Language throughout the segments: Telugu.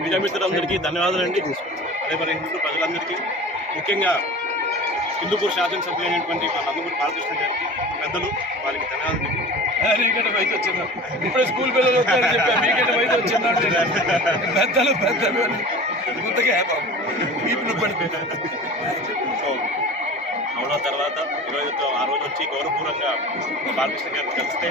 మీడియా మిత్రులందరికీ ధన్యవాదాలండి. అదే మరి హిందూ ప్రజలందరికీ, ముఖ్యంగా హిందూపూర్ శాసనసభ్యులు అయినటువంటి మా నందమూరి బాలకృష్ణ గారికి, పెద్దలు వాళ్ళకి ధన్యవాదాలు. మీకంటే వయసు వచ్చిందా? ఇప్పుడే స్కూల్ పిల్లలు వస్తారని చెప్పా, మీకంటే వయసు వచ్చిందా? పెద్దలు పెద్దలు గుర్తుగా వీపులు పడిపోయినారు. అవున తర్వాత ఈరోజు ఆ రోజు వచ్చి గౌరవపూర్వకంగా బాలకృష్ణ గారిని కలిస్తే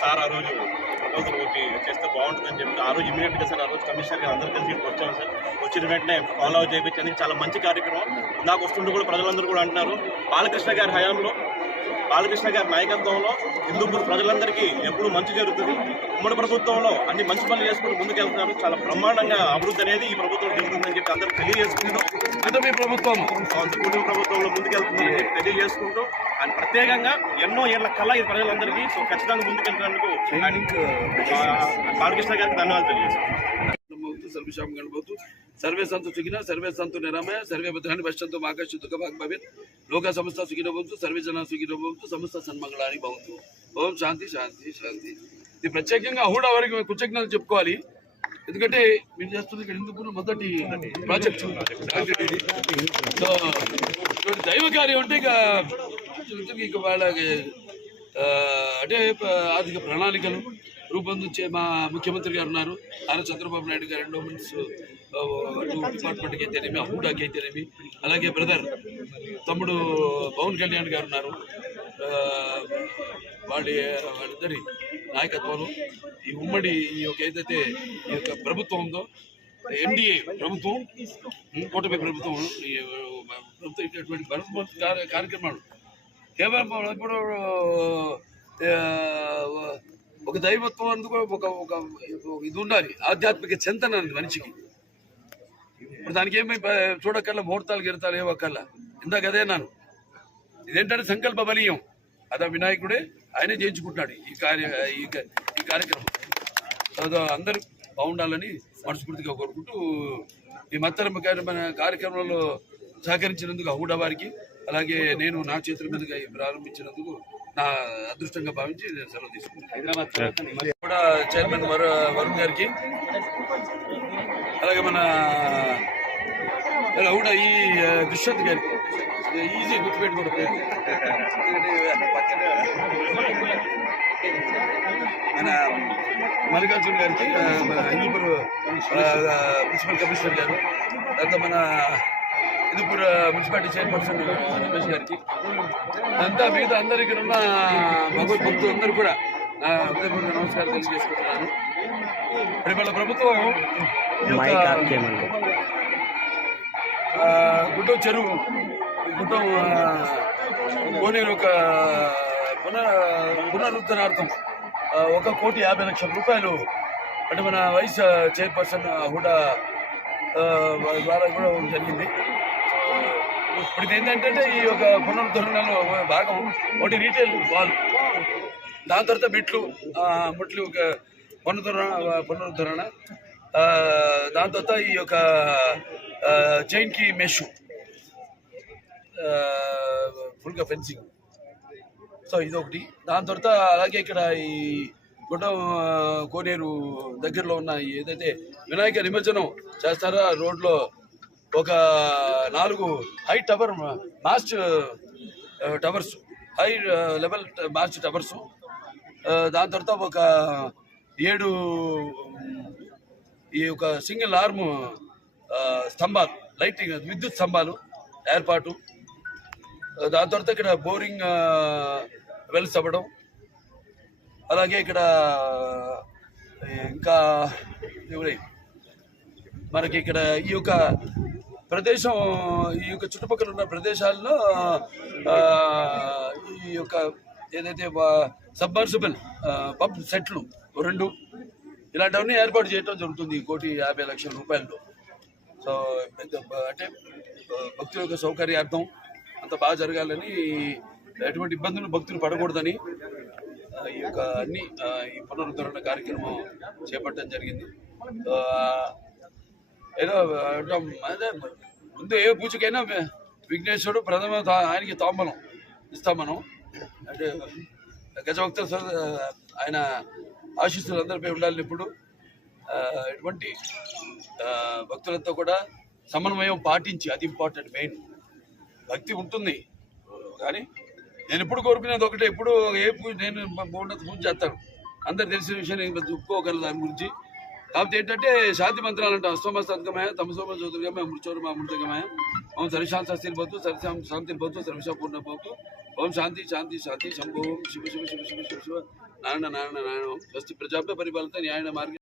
సార్ ఆ రోజు ప్రపోజల్ ఒకటి చేస్తే బాగుంటుందని చెప్పి ఆ రోజు ఇమీడియట్గా సార్ ఆ రోజు కమిషనర్ గారు అందరూ కలిసి ఇక్కడికి వచ్చాము సార్. వచ్చిన వెంటనే ఫాలో చేయించడానికి చాలా మంచి కార్యక్రమం. నాకు వస్తుంటే కూడా ప్రజలందరూ కూడా అంటున్నారు, బాలకృష్ణ గారి హయాంలో, బాలకృష్ణ గారి నాయకత్వంలో హిందూపూర్ ప్రజలందరికీ ఎప్పుడు మంచి జరుగుతుంది. ఉమ్మడి ప్రభుత్వంలో అన్ని మంచి పనులు చేసుకుంటూ ముందుకెళ్తున్నారు. చాలా బ్రహ్మాండంగా అభివృద్ధి అనేది ఈ ప్రభుత్వం జరుగుతుందని చెప్పి అందరూ తెలియజేసుకుంటూ, అంటే మీ ప్రభుత్వం కుటుంబ ప్రభుత్వంలో ముందుకెళ్తుందని చెప్పి తెలియజేసుకుంటూ, ఆయన ప్రత్యేకంగా ఎన్నో ఏళ్ల కళ ఈ ప్రజలందరికీ సో ఖచ్చితంగా ముందుకెళ్తున్నందుకు బాలకృష్ణ గారికి ధన్యవాదాలు తెలియజేస్తున్నాను. सर्वेषां गणभवतु सर्वे सन्तु सुखिनः सर्वे सन्तु निरामयाः सर्वे भद्राणि पश्यन्तु मा कश्चित् दुःखभाग् भवेत् लोकाः समस्ताः सुखिनो भवन्तु सर्वे जनाः सुखिनो भवन्तु समस्त सन्मङ्गलानि भवन्तु. ఓం శాంతి శాంతి శాంతి. ఇది ప్రత్యేకంగా అహూడా వారికి కృతజ్ఞతలు చెప్పుకోవాలి. ఎందుకంటే మీరు చేస్తుంది ఇక్కడ హిందూపూర్ మొదటి ప్రాజెక్టు. సో దైవ కార్యం అంటే ఇక వాళ్ళకి అంటే ఆర్థిక ప్రణాళికలు రూపొందించే మా ముఖ్యమంత్రి గారు ఉన్నారు, ఆయన చంద్రబాబు నాయుడు గారు, ఎండోమెంట్స్ డిపార్ట్మెంట్కి అయితేనేమి, అహూడాకి అయితేనేమి, అలాగే బ్రదర్ తమ్ముడు పవన్ కళ్యాణ్ గారు ఉన్నారు. వాళ్ళిద్దరి నాయకత్వంలో ఈ ఉమ్మడి ఈ యొక్క ఏదైతే ఈ యొక్క ప్రభుత్వం ఉందో, ఎన్డీఏ ప్రభుత్వం, కూటమి ప్రభుత్వం, ఈ ప్రభుత్వం ఇటువంటి కార్యక్రమాలు కేవలం ఇప్పుడు ఒక దైవత్వం అందుకు ఒక ఇది ఉండాలి, ఆధ్యాత్మిక చింతన మనిషికి. ఇప్పుడు దానికి ఏమి చూడక్కర్లా, ముహూర్తాలు గిరతాలు ఏవక్కర్లా. ఇందాక అదే నాను ఇదేంటంటే సంకల్ప బలీయం. అదే వినాయకుడే ఆయనే చేయించుకుంటున్నాడు ఈ కార్యక్రమం. అందరూ బాగుండాలని మనస్ఫూర్తిగా కోరుకుంటూ ఈ మత్తరం కార్యక్రమంలో సహకరించినందుకు అహూడా వారికి, అలాగే నేను నా చేతుల మీదుగా ప్రారంభించినందుకు నా అదృష్టంగా భావించి నేను సెలవు తీసుకున్నాను. హైదరాబాద్ కూడా చైర్మన్ వరుణ్ గారికి, అలాగే మన అహూడా ఈ దుష్యంత్ గారికి, ఈజీ గుర్తుపెట్టుకోవడం పేరు, మన మల్లికార్జున్ గారికి, మన హిందూపూర్ మున్సిపల్ కమిషనర్ గారు, తర్వాత మన హిందూపూర్ మున్సిపాలిటీ చైర్పర్సన్ రమేష్ గారికి, అంతా మిగతా అందరు ఇక్కడ ఉన్న భగవద్భక్తులు అందరూ కూడా నా హృదయపూర్వక నమస్కారం తెలియజేసుకుంటున్నాను. మరి వాళ్ళ ప్రభుత్వం గుట్టం చెరువు, గుట్టం కోనేరు ఒక పునరుద్ధరణార్థం 1,50,00,000 అంటే మన వైస్ చైర్పర్సన్ అహూడా ద్వారా కూడా జరిగింది. ఇప్పుడు ఇది ఏంటంటే ఈ యొక్క పునరుద్ధరణలో భాగం ఒకటి రీటైల్ వాల్, దాని తర్వాత మెట్లు ఒక పునరుద్ధరణ, దాని తర్వాత ఈ యొక్క చైన్కి మెష్, ఫుల్గా ఫెన్సింగ్. సో ఇదొకటి. దాని తర్వాత అలాగే ఇక్కడ ఈ గుడ్డం కోనేరు దగ్గరలో ఉన్న ఏదైతే వినాయక నిమజ్జనం చేస్తారో ఆ రోడ్లో ఒక 4 high tower mast towers, high level mast towers, దాని తర్వాత ఒక 7 ఈ యొక్క సింగిల్ ఆర్మ్ స్తంభాలు, లైటింగ్ విద్యుత్ స్తంభాలు ఏర్పాటు. దాని తర్వాత ఇక్కడ బోరింగ్ వెల్స్ అవ్వడం, అలాగే ఇక్కడ ఇంకా మనకి ఇక్కడ ఈ యొక్క ప్రదేశం, ఈ యొక్క చుట్టుపక్కల ఉన్న ప్రదేశాల్లో ఈ యొక్క ఏదైతే సబ్మర్సిబుల్ పంప్ సెట్లు 2 ఇలాంటివన్నీ ఏర్పాటు చేయడం జరుగుతుంది 1,50,00,000 సో అంటే భక్తుల యొక్క సౌకర్యార్థం అంత బాగా జరగాలని, ఎటువంటి ఇబ్బందులు భక్తులు పడకూడదని ఈ యొక్క అన్ని ఈ పునరుద్ధరణ కార్యక్రమం చేపట్టడం జరిగింది. ఏదో అదే ముందు ఏ పూజకైనా విఘ్నేశ్వరుడు ప్రథమ ఆయనకి తాంబలం ఇస్తాం మనం. అంటే గజభక్త ఆయన ఆశీస్సులు అందరిపై ఉండాలి. ఇప్పుడు ఎటువంటి భక్తులతో కూడా సమన్వయం పాటించి, అది ఇంపార్టెంట్. మెయిన్ భక్తి ఉంటుంది కానీ నేను ఎప్పుడు కోరుకునేది ఒకటే, ఎప్పుడు ఏ పూజ నేను బాగుండదు పూజ చేస్తాను, అందరు తెలిసిన విషయం నేను చెప్పుకోగలను దాని గురించి. కాకపోతే ఏంటంటే శాంతి మంత్రాలు అంటే అష్టమస్తకమయ తమసోమ జ్యోతిర్గమయ మృచోర్మ అమృతగమయ ఓం సరిశాంతి శస్తిర్భవతు సరిశాం శాంతిర్భవతు సర్వశాపూర్ణ భవతు ఓం శాంతి శాంతి శాంతి శంభో శివ శివ శివ శివ శివ శివ నారాయణ నారాయణ నారాయణ స్వస్తి ప్రజాభ్య పరిపాలిత న్యాయ మార్గ